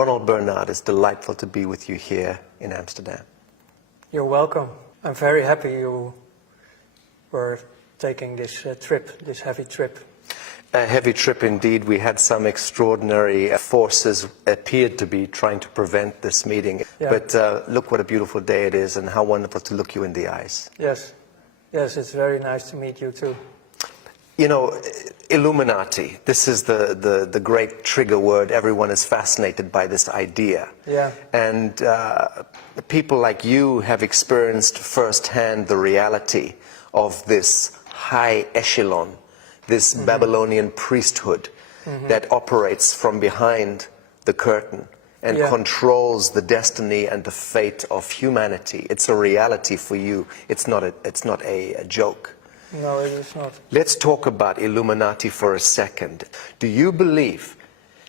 Ronald Bernard, it's delightful to be with you here in Amsterdam. You're welcome. I'm very happy you were taking this trip, this heavy trip. A heavy trip indeed. We had some extraordinary forces appeared to be trying to prevent this meeting. Yeah. But look what a beautiful day it is and how wonderful to look you in the eyes. Yes. Yes, it's very nice to meet you too. You know, Illuminati, this is the great trigger word. Everyone is fascinated by this idea. Yeah. And people like you have experienced firsthand the reality of this high echelon, this Babylonian priesthood that operates from behind the curtain and controls the destiny and the fate of humanity. It's a reality for you. It's not a joke. No, it is not. Let's talk about Illuminati for a second. Do you believe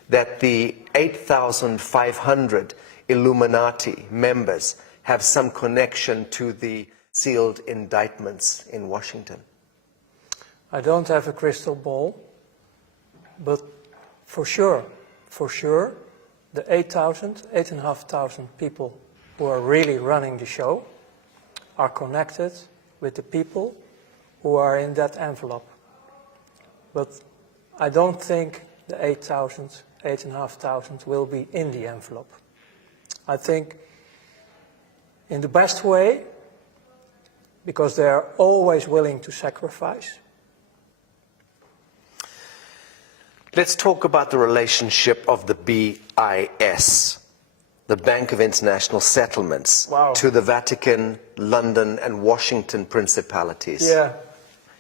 that the 8,500 Illuminati members have some connection to the sealed indictments in Washington? I don't have a crystal ball, but for sure, the 8,500 people who are really running the show are connected with the people who are in that envelope. But I don't think the 8,500 will be in the envelope. I think in the best way, because they are always willing to sacrifice. Let's talk about the relationship of the BIS, the Bank of International Settlements, to the Vatican, London, and Washington principalities. Yeah.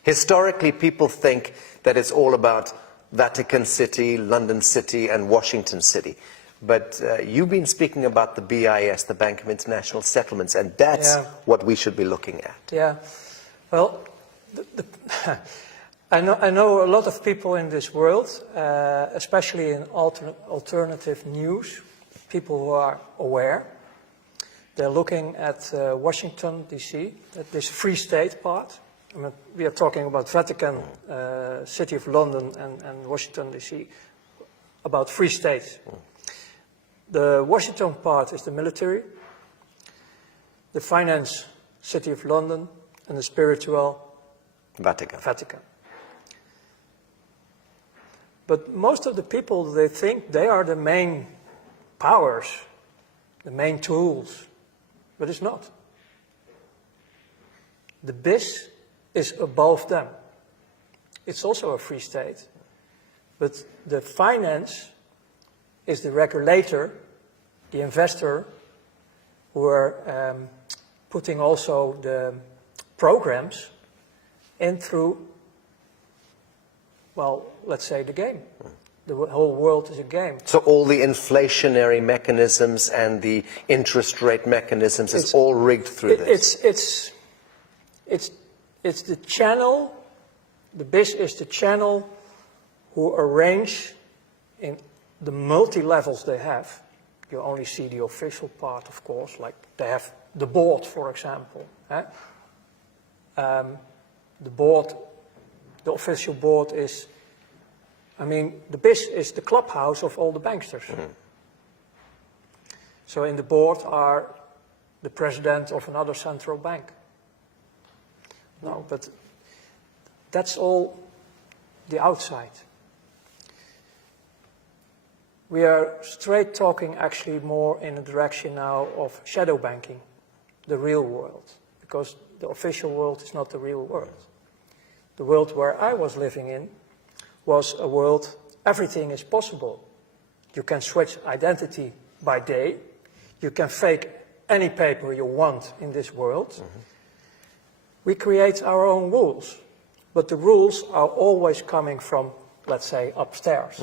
Historically, people think that it's all about Vatican City, London City, and Washington City. But you've been speaking about the BIS, the Bank of International Settlements, and that's what we should be looking at. Yeah. Well, I know a lot of people in this world, especially in alternative news, people who are aware. They're looking at Washington, D.C., at this Free State part. I mean, we are talking about Vatican, City of London, and Washington, D.C., about Free States. The Washington part is the military, the finance, City of London, and the spiritual, Vatican. But most of the people, they think they are the main powers, the main tools, but it's not. The BIS is above them. It's also a free state, but the finance is the regulator, the investor, who are putting also the programs in through, well, let's say the game. The whole world is a game. So all the inflationary mechanisms and the interest rate mechanisms is all rigged through this? It's the channel, the BIS is the channel who arrange in the multi-levels they have. You only see the official part, of course, like they have the board, for example. The board, the official board is, I mean, the BIS is the clubhouse of all the banksters. So in the board are the president of another central bank. No, but that's all the outside. We are straight talking actually more in the direction now of shadow banking, the real world, because the official world is not the real world. The world where I was living in was a world, everything is possible. You can switch identity by day. You can fake any paper you want in this world. We create our own rules, but the rules are always coming from, let's say, upstairs.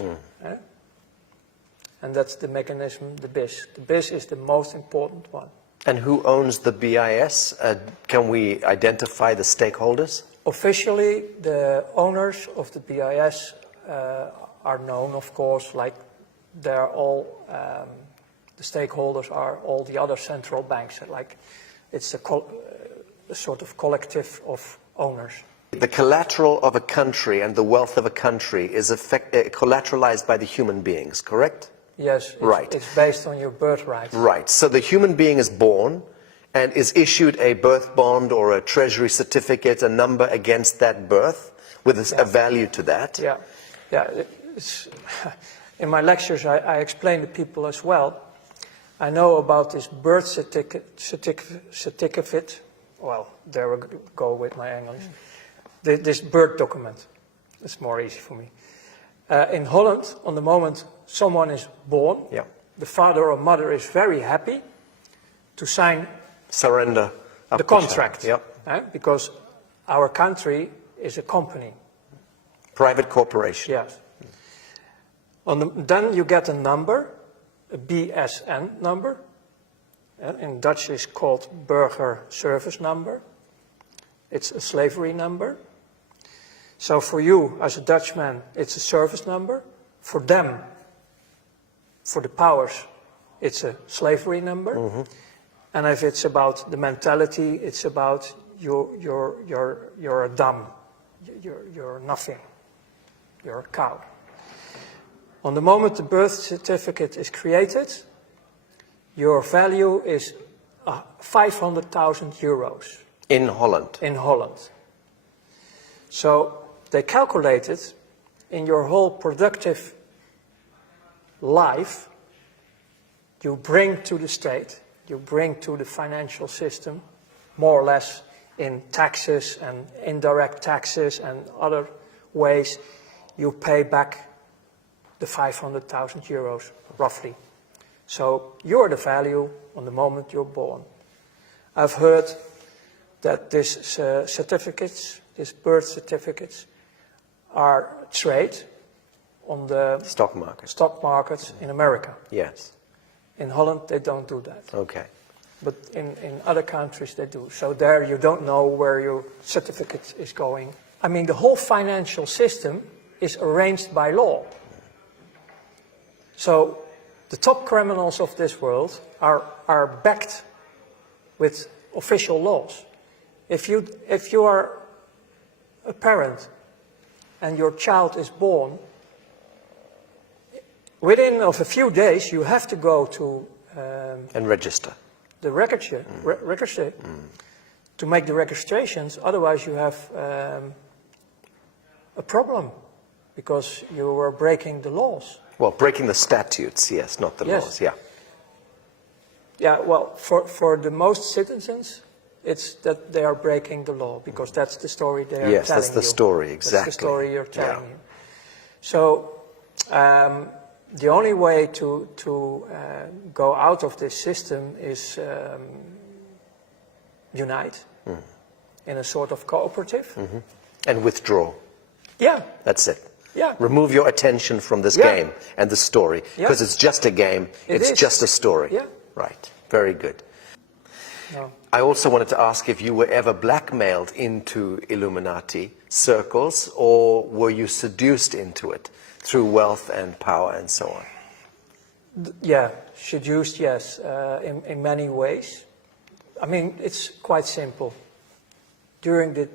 And that's the mechanism, the BIS. The BIS is the most important one. And who owns the BIS? Can we identify the stakeholders? Officially, the owners of the BIS are known, of course, like they're all, the stakeholders are all the other central banks. Like it's a sort of collective of owners. The collateral of a country and the wealth of a country is collateralized by the human beings, correct? Yes, Right. It's based on your birthright. Right. So the human being is born and is issued a birth bond or a treasury certificate, a number against that birth with a value to that. Yeah, yeah. In my lectures, I explain to people as well. I know about this birth certificate. Well, there we go with my English. This birth document. It's more easy for me. In Holland, on the moment someone is born, the father or mother is very happy to sign surrender the contract. Because our country is a company. Private corporation. Yes. Then you get a number, a BSN number. In Dutch it's called Burger Service Number. It's a slavery number. So for you, as a Dutchman, it's a service number. For them, for the powers, it's a slavery number. Mm-hmm. And if it's about the mentality, it's about you're a dumb, you're nothing, you're a cow. On the moment the birth certificate is created, your value is 500,000 euros. In Holland? In Holland. So they calculated in your whole productive life, you bring to the state, you bring to the financial system, more or less in taxes and indirect taxes and other ways, you pay back the 500,000 euros, roughly. So you're the value on the moment you're born. I've heard that these certificates, these birth certificates, are traded on the stock markets in America. Yes. In Holland, they don't do that. Okay. But in other countries, they do. So there you don't know where your certificate is going. I mean, the whole financial system is arranged by law. So the top criminals of this world are backed with official laws. If you are a parent and your child is born, within of a few days you have to go to and register the register to make the registrations. Otherwise, you have a problem because you are breaking the laws. Well, breaking the statutes, yes, not the laws. Yeah. Yeah. Well, for the most citizens, it's that they are breaking the law because that's the story they are telling you. Yes, that's the story, exactly. That's the story you're telling you. So the only way to go out of this system is unite in a sort of cooperative. Mm-hmm. And withdraw. Yeah. That's it. Yeah. Remove your attention from this game and the story, because it's just a game, it's just a story. Yeah. Right. Very good. No. I also wanted to ask if you were ever blackmailed into Illuminati circles, or were you seduced into it through wealth and power and so on? Yeah, seduced, yes, in many ways. I mean, it's quite simple. During the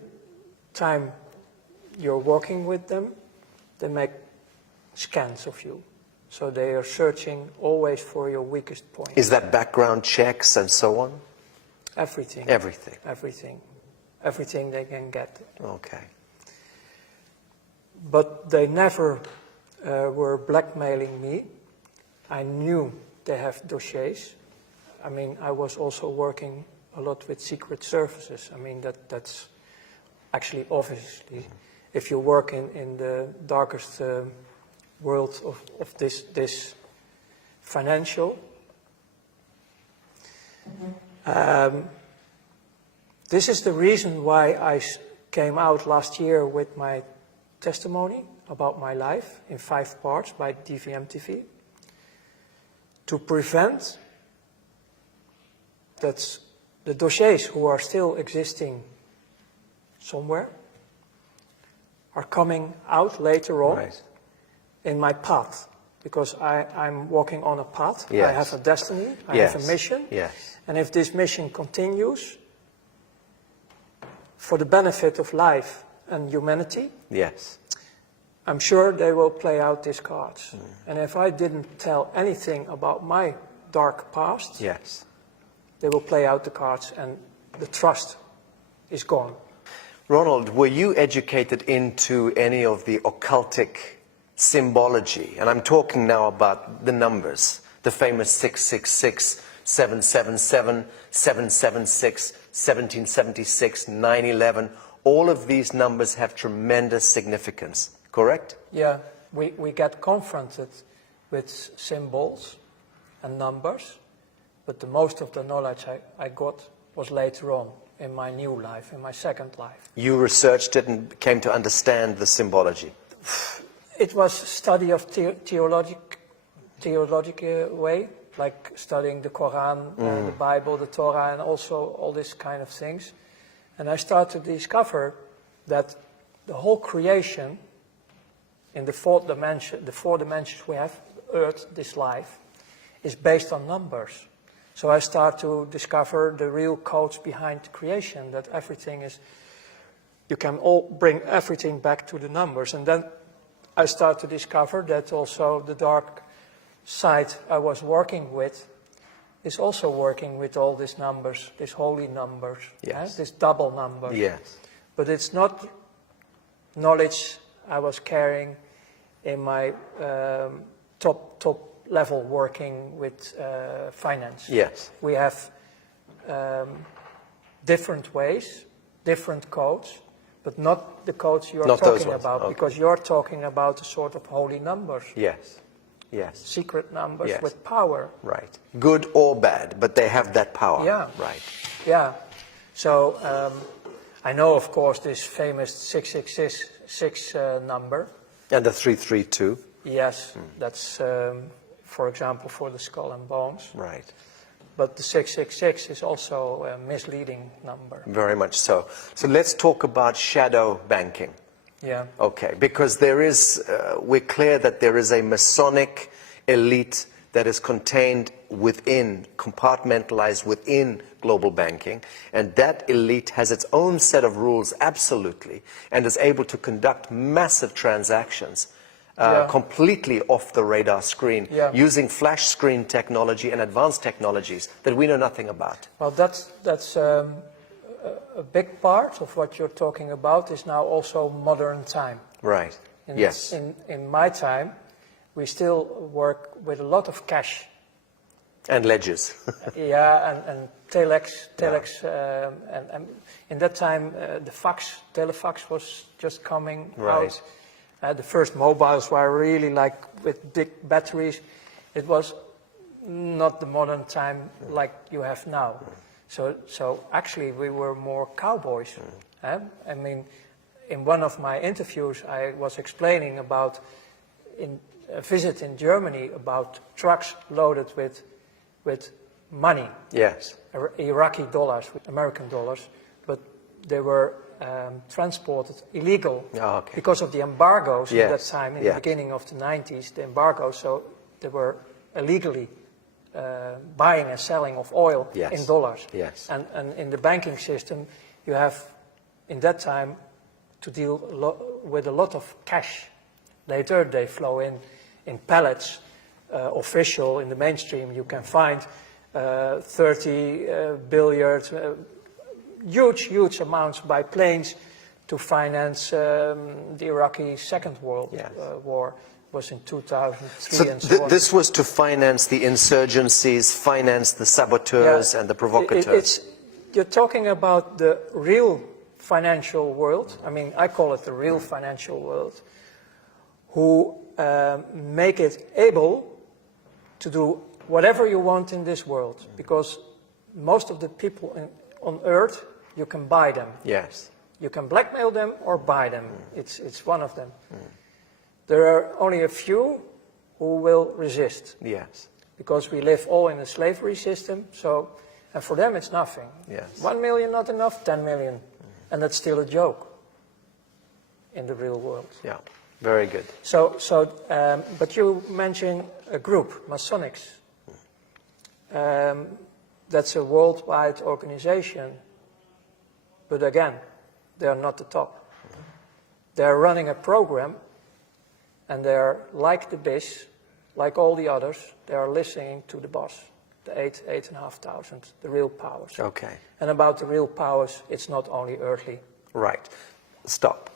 time you're working with them, they make scans of you. So they are searching always for your weakest point. Is that background checks and so on? Everything. Everything. Everything. Everything they can get. Okay. But they never were blackmailing me. I knew they have dossiers. I mean, I was also working a lot with secret services. I mean, that's actually obviously, if you work in the darkest world of this financial. This is the reason why I came out last year with my testimony about my life in 5 parts by DVM TV, to prevent that the dossiers who are still existing somewhere are coming out later on in my path, because I'm walking on a path. Yes. I have a destiny, I have a mission, and if this mission continues for the benefit of life and humanity, I'm sure they will play out these cards. And if I didn't tell anything about my dark past, Yes. they will play out the cards and the trust is gone. Ronald, were you educated into any of the occultic symbology? And I'm talking now about the numbers, the famous 666, 777, 776, 1776, 9/11. All of these numbers have tremendous significance, correct? Yeah, we get confronted with symbols and numbers, but the most of the knowledge I got was later on in my new life, in my second life. You researched it and came to understand the symbology. It was study of theological way, like studying the Quran, the Bible, the Torah, and also all these kind of things. And I started to discover that the whole creation in the four dimensions we have, Earth, this life, is based on numbers. So I start to discover the real codes behind creation, that everything is, you can all bring everything back to the numbers. And then I start to discover that also the dark side I was working with is also working with all these numbers, these holy numbers, yes. These double numbers. Yes. But it's not knowledge I was carrying in my top level working with finance. Yes. We have different ways, different codes, but not the codes you're not those talking ones. about, Okay. because you're talking about a sort of holy numbers. Yes. Yes. Secret numbers Yes. with power. Right. Good or bad, but they have that power. Yeah. Right. Yeah. So I know, of course, this famous 666 number. And the 332. Yes, that's, for example, for the skull and bones. Right. But the 666 is also a misleading number. Very much so. So let's talk about shadow banking. Yeah. Okay, because there is, we're clear that there is a Masonic elite that is contained within, compartmentalized within global banking, and that elite has its own set of rules, absolutely, and is able to conduct massive transactions completely off the radar screen, using flash screen technology and advanced technologies that we know nothing about. Well, that's a big part of what you're talking about is now also modern time. Right. Yes. In my time, we still work with a lot of cash. And ledgers. And telex, and in that time the telefax was just coming out. The first mobiles were really like with big batteries. It was not the modern time like you have now. So actually we were more cowboys. I mean, in one of my interviews I was explaining about in a visit in Germany about trucks loaded with money. Yes. Iraqi dollars, American dollars, but they were transported illegal because of the embargoes at that time, in the beginning of the 90s, the embargoes, so they were illegally buying and selling of oil in dollars. Yes. And in the banking system, you have, in that time, to deal with a lot of cash. Later, they flow in pallets, official, in the mainstream, you can find 30 billion, huge amounts by planes to finance the Iraqi Second World War. Was in 2003 and so on. This was to finance the insurgencies, finance the saboteurs and the provocateurs. You're talking about the real financial world. I mean, I call it the real financial world, who make it able to do whatever you want in this world, because most of the people on Earth, you can buy them. Yes. You can blackmail them or buy them. It's one of them. There are only a few who will resist. Yes. Because we live all in a slavery system, and for them it's nothing. Yes. 1 million not enough, 10 million. And that's still a joke in the real world. Yeah, very good. But you mentioned a group, Masonics. That's a worldwide organization. But again, they are not the top. They are running a program And they're like the BIS, like all the others, they are listening to the boss, the 8,500, the real powers. Okay. And about the real powers, it's not only earthly. Right. Stop.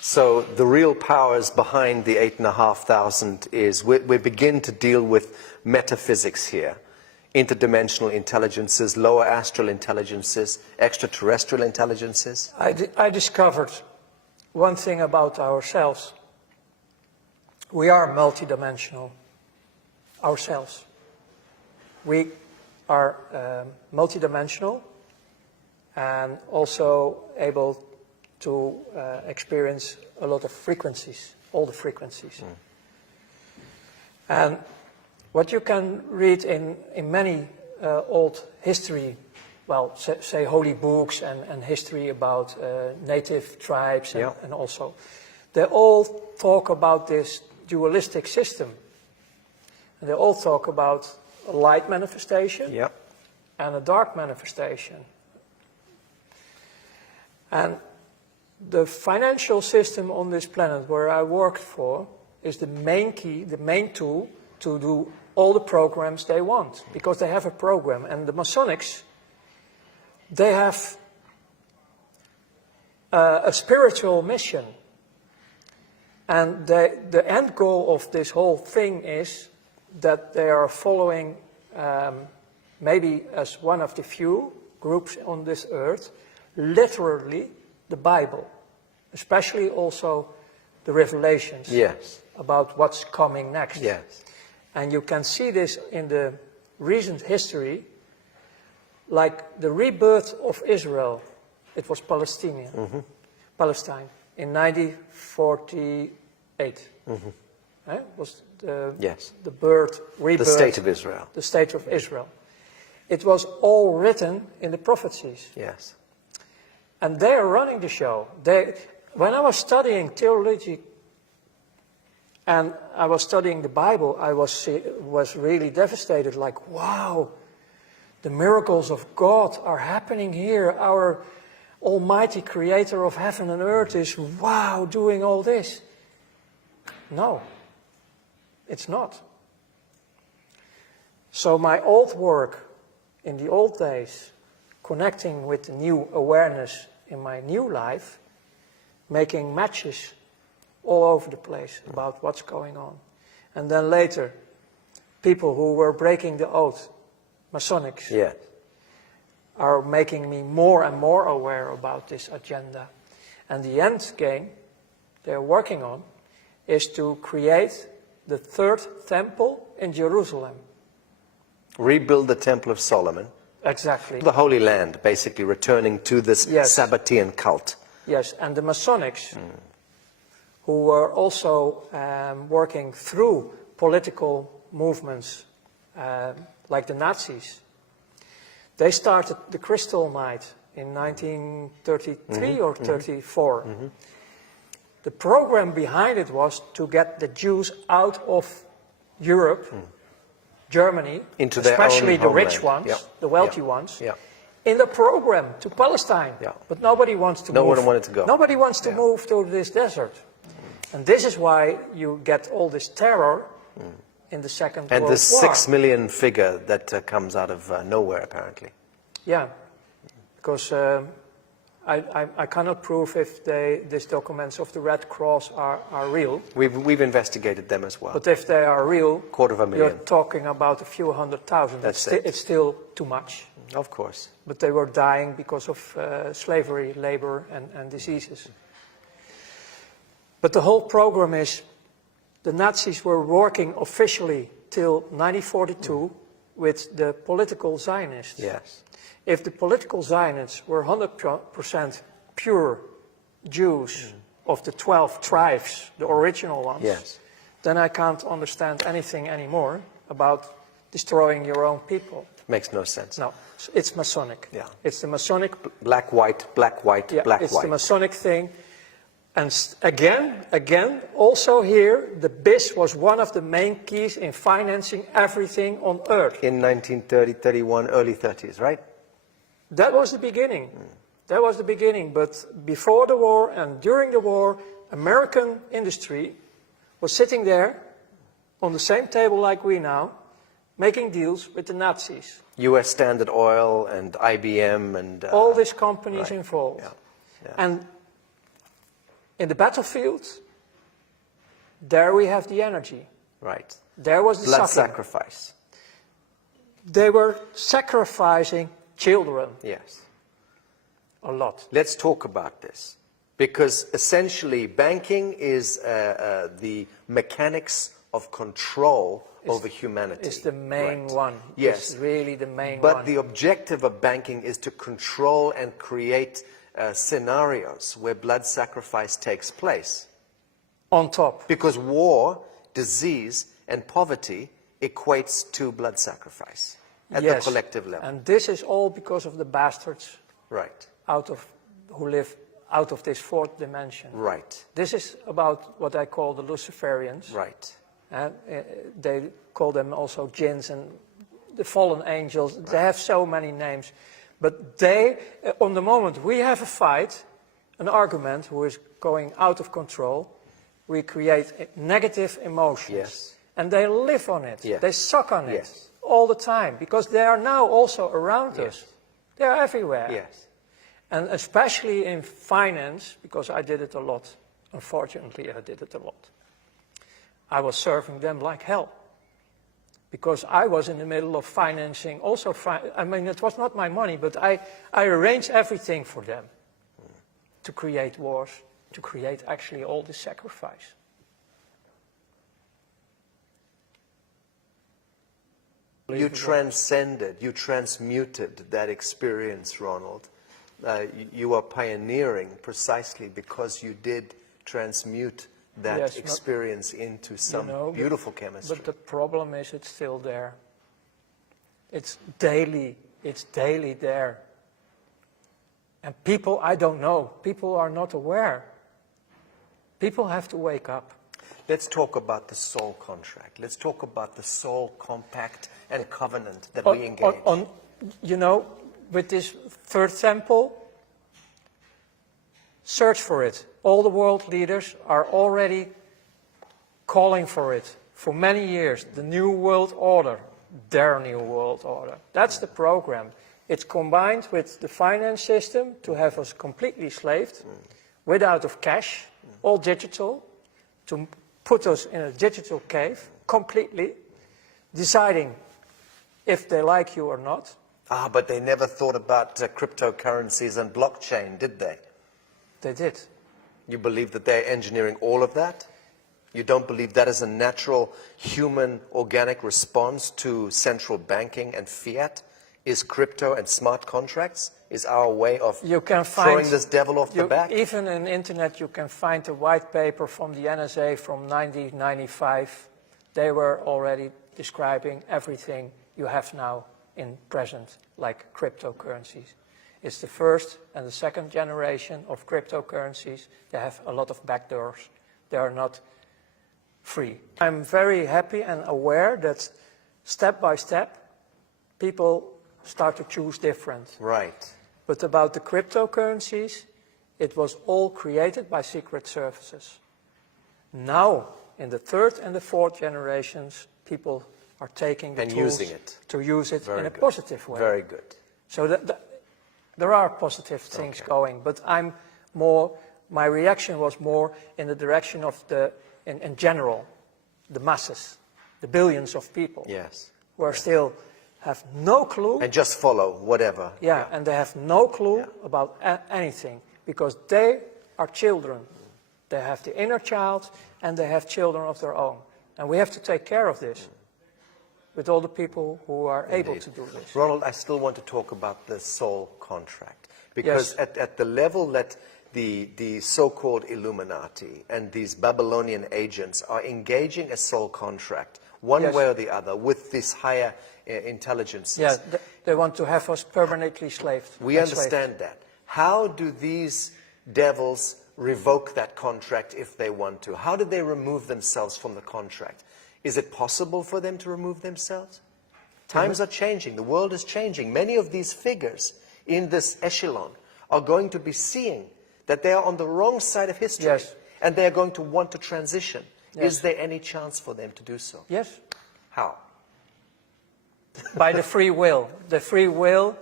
So the real powers behind the 8,500 is we begin to deal with metaphysics here. Interdimensional intelligences, lower astral intelligences, extraterrestrial intelligences. I discovered one thing about ourselves. We are multidimensional, ourselves. We are multidimensional and also able to experience a lot of frequencies, all the frequencies. And what you can read in many old history, well, say holy books and history about native tribes and also, they all talk about this dualistic system. And they all talk about a light manifestation and a dark manifestation. And the financial system on this planet where I worked for is the main key, the main tool to do all the programs they want, because they have a program. And the Masonics, they have a spiritual mission. And the end goal of this whole thing is that they are following, maybe as one of the few groups on this earth, literally the Bible, especially also the Revelations about what's coming next. And you can see this in the recent history, like the rebirth of Israel. It was Palestine in 1948. Was the rebirth, the state of Israel. The state of Israel. It was all written in the prophecies. And they are running the show. When I was studying theology and I was studying the Bible, I was really devastated, like, wow, the miracles of God are happening here. Our almighty creator of heaven and earth is, wow, doing all this. No, it's not. So my old work in the old days, connecting with the new awareness in my new life, making matches all over the place about what's going on. And then later, people who were breaking the oath, Masonics, are making me more and more aware about this agenda. And the end game they're working on is to create the third temple in Jerusalem. Rebuild the Temple of Solomon. Exactly. The Holy Land, basically returning to this Sabbatean cult. Yes, and the Masonics, who were also working through political movements like the Nazis, they started the Crystal Night in 1933 or 34. The program behind it was to get the Jews out of Europe, Germany, into especially their own the rich homeland. ones, the wealthy ones, in the program to Palestine. But nobody wants to move. No one wanted to go. Nobody wants to move to this desert. And this is why you get all this terror in the Second World War. And the 6 million figure that comes out of nowhere, apparently. Yeah, because I cannot prove if these documents of the Red Cross are real. We've investigated them as well. But if they are real, 250,000. you're talking about a few 100,000. It's still too much. Of course. But they were dying because of slavery, labor, and diseases. But the whole program is, the Nazis were working officially till 1942 with the political Zionists. If the political Zionists were 100% pure Jews of the 12 tribes, the original ones, then I can't understand anything anymore about destroying your own people. Makes no sense. No, it's Masonic. It's the Masonic. Black, white, black, white, black, it's white. the Masonic thing. And again, also here, the BIS was one of the main keys in financing everything on Earth. In 1930, 31, early 30s, right? That was the beginning. That was the beginning. But before the war and during the war, American industry was sitting there on the same table like we now, making deals with the Nazis. US Standard Oil and IBM and... all these companies right. involved. Yeah. Yeah. And in the battlefield, there we have the energy. Right. There was the Blood suffering. sacrifice. They were sacrificing children Yes. a lot. Let's talk about this. Because essentially banking is the mechanics of control over humanity. It's the main Right. one. Yes. It's really the main But one. the objective of banking is to control and create scenarios where blood sacrifice takes place. On top. Because war, disease, and poverty equates to blood sacrifice at the collective level. And this is all because of the bastards Right. who live out of this fourth dimension. Right. This is about what I call the Luciferians. Right. And they call them also jinns and the fallen angels. They have so many names. But they, on the moment we have a fight, an argument who is going out of control, we create negative emotions. Yes. And they live on it. Yes. They suck on it Yes. all the time because they are now also around Yes. us. They are everywhere. Yes. And especially in finance, because I did it a lot. Unfortunately, I did it a lot. I was serving them like hell. Because I was in the middle of financing also, I mean, it was not my money, but I arranged everything for them to create wars, to create actually all this sacrifice. You transcended, you transmuted that experience, Ronald. You are pioneering precisely because you did transmute that Yes, experience into some beautiful chemistry. But the problem is it's still there. It's daily there. And people, I don't know, people are not aware. People have to wake up. Let's talk about the soul contract. Let's talk about the soul compact and covenant that we engage. You know, with this third temple, search for it. All the world leaders are already calling for it for many years. The New World Order, their New World Order. That's the program. It's combined with the finance system to have us completely slaved, without of cash, all digital, to put us in a digital cave, completely, deciding if they like you or not. Ah, but they never thought about cryptocurrencies and blockchain, did they? They did. You believe that they're engineering all of that? You don't believe that is a natural human organic response to central banking and fiat? Is crypto and smart contracts? Is our way of throwing this devil off the back? Even on the internet you can find a white paper from the NSA from 1995. They were already describing everything you have now in present, like cryptocurrencies. It's the first and the second generation of cryptocurrencies. They have a lot of backdoors. They are not free. I'm very happy and aware that step by step, people start to choose different. Right. But about the cryptocurrencies, it was all created by secret services. Now, in the third and the fourth generations, people are taking the tools using it. to use it Very in a good. positive way. Very good. So there are positive things going, but my reaction was more in the direction of in general, the masses, the billions of people who are still have no clue. And just follow whatever. Yeah, and they have no clue about anything because they are children. They have the inner child and they have children of their own. And we have to take care of this with all the people who are able to do this. Ronald, I still want to talk about the soul contract because at the level that the so-called Illuminati and these Babylonian agents are engaging a soul contract one way or the other with these higher intelligences. Yeah, they want to have us permanently slaved. We understand that. How do these devils revoke that contract if they want to? How do they remove themselves from the contract? Is it possible for them to remove themselves? Times are changing. The world is changing. Many of these figures in this echelon are going to be seeing that they are on the wrong side of history. Yes. And they are going to want to transition Yes. Is there any chance for them to do so? Yes. How? By the free will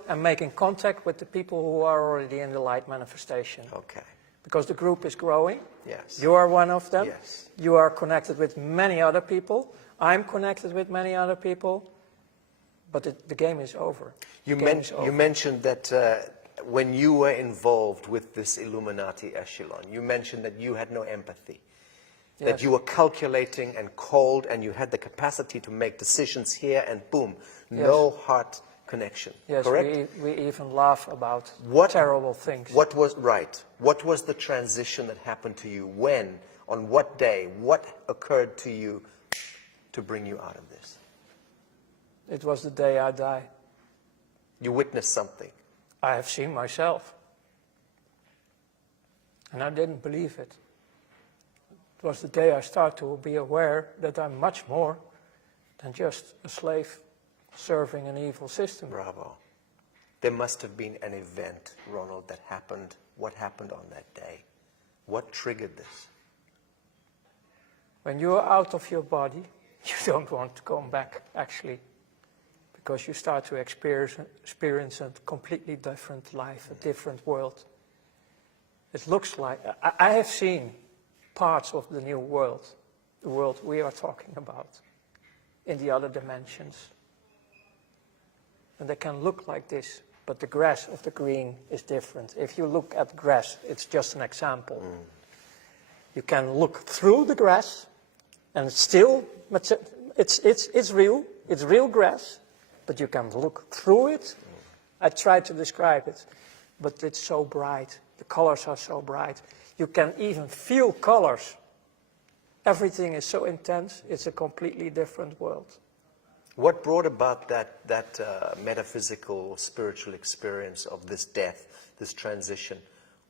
and making contact with the people who are already in the light manifestation. Okay. Because the group is growing. Yes. You are one of them. Yes. You are connected with many other people. I'm connected with many other people. But the game is over. You mentioned that when you were involved with this Illuminati echelon, you mentioned that you had no empathy. That Yes. you were calculating and cold and you had the capacity to make decisions here and boom, no heart connection. Yes, correct? we even laugh about What- terrible things. What was right? What was the transition that happened to you? When? On what day? What occurred to you to bring you out of this? It was the day I died. You witnessed something. I have seen myself. And I didn't believe it. It was the day I started to be aware that I'm much more than just a slave serving an evil system. Bravo. There must have been an event, Ronald, that happened. What happened on that day? What triggered this? When you're out of your body, you don't want to come back, actually. Because you start to experience a completely different life, a different world. It looks like, I have seen parts of the new world, the world we are talking about, in the other dimensions. And they can look like this, but the grass of the green is different. If you look at grass, it's just an example. You can look through the grass, and it's still, it's real grass, but you can look through it. I tried to describe it, but it's so bright. The colors are so bright. You can even feel colors. Everything is so intense. It's a completely different world. What brought about that metaphysical, spiritual experience of this death, this transition?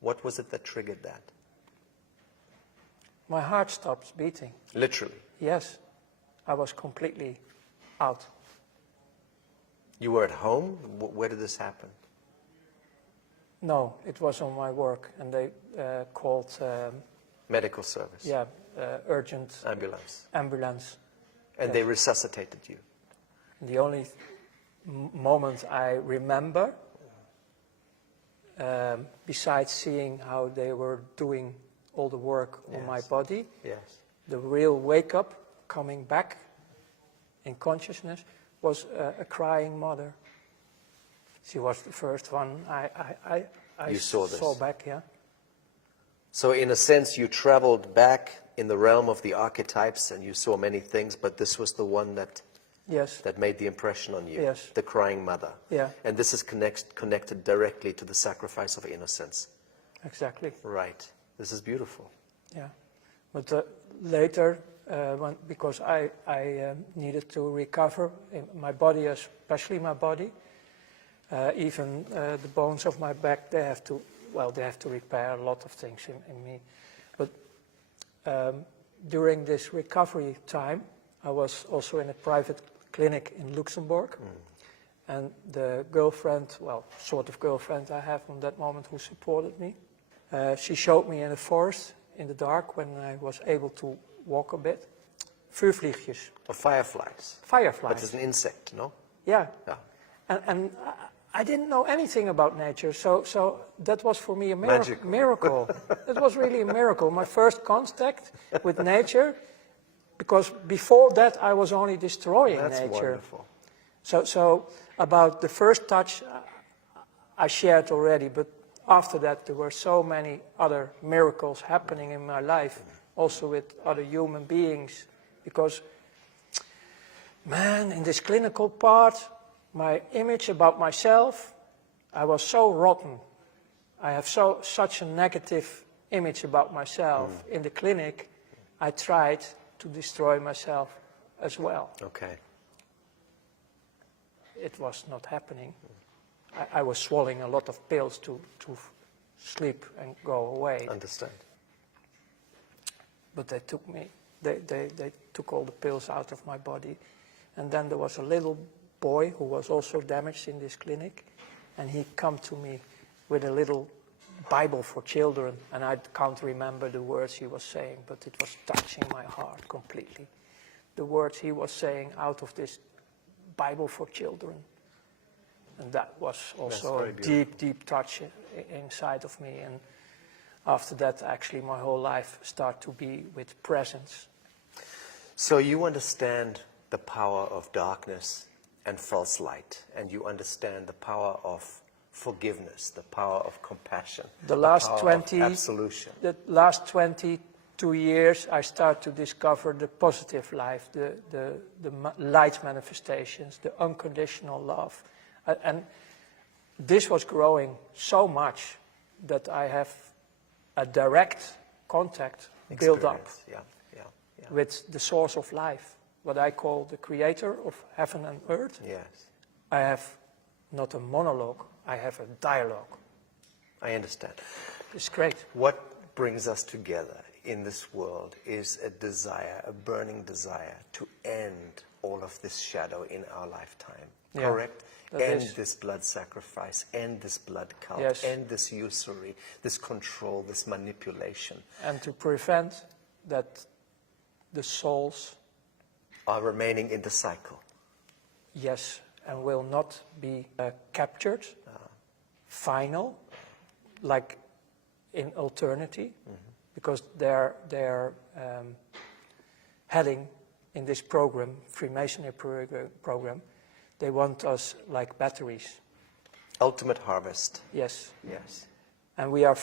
What was it that triggered that? My heart stops beating. Literally. Yes, I was completely out. You were at home? Where did this happen? No, it was on my work, and they called, Medical service? urgent Ambulance? ambulance. And Yes. they resuscitated you? The only moment I remember, besides seeing how they were doing all the work on my Yes. body, Yes. the real wake-up, coming back in consciousness, was a crying mother. She was the first one I You saw this. back, yeah. So in a sense, you traveled back in the realm of the archetypes and you saw many things, but this was the one that Yes, made the impression on you. Yes. The crying mother. Yeah. And this is connected directly to the sacrifice of innocence. exactly, Right. This is beautiful. yeah. But later, because I needed to recover in my body, especially my body, even the bones of my back, they have to repair a lot of things in me. But during this recovery time, I was also in a private clinic in Luxembourg. And the girlfriend, well, sort of girlfriend I have from that moment who supported me, she showed me in the forest, in the dark, when I was able to walk a bit, vuurvliegjes, Or fireflies. fireflies. But it's an insect, no? Yeah. Yeah. And I didn't know anything about nature, so that was for me a Magical. miracle. It was really a miracle. My first contact with nature, because before that I was only destroying That's nature. wonderful. So about the first touch, I shared already, but after that there were so many other miracles happening in my life, also with other human beings, because, man, in this clinical part, my image about myself, I was so rotten. I have such a negative image about myself. In the clinic, I tried to destroy myself as well. Okay. It was not happening. I was swallowing a lot of pills to sleep and go away. Understand. But they took me, they took all the pills out of my body. And then there was a little boy who was also damaged in this clinic. And he come to me with a little Bible for children, and I can't remember the words he was saying, but it was touching my heart completely. The words he was saying out of this Bible for children. And that was also a deep, deep touch inside of me. And after that, actually, my whole life started to be with presence. So you understand the power of darkness and false light, and you understand the power of forgiveness, the power of compassion, The last power of absolution. The last 22 years, I start to discover the positive life, the light manifestations, the unconditional love. And this was growing so much that I have a direct contact built up with the source of life, what I call the creator of heaven and earth. Yes. I have not a monologue, I have a dialogue. I understand. It's great. What brings us together in this world is a desire, a burning desire to end all of this shadow in our lifetime. Yeah, correct? End this blood sacrifice, end this blood cult, Yes. end this usury, this control, this manipulation. And to prevent that the souls, Are remaining in the cycle. yes, and will not be captured, final, like in eternity, because they're heading in this program, Freemasonry program, they want us like batteries. Ultimate harvest. Yes. Yes. And we are,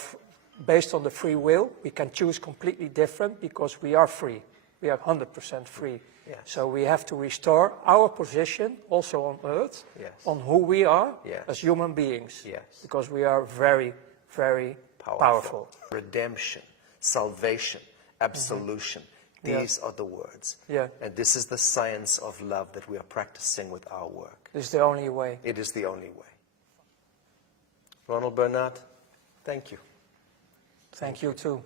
based on the free will, we can choose completely different because we are free. We are 100% free. Yes. So we have to restore our position also on earth, Yes. on who we are Yes. as human beings. Yes. Because we are very, very powerful. Redemption, salvation, absolution. These are the words. Yeah. And this is the science of love that we are practicing with our work. This is the only way. It is the only way. Ronald Bernard, thank you. Thank you too.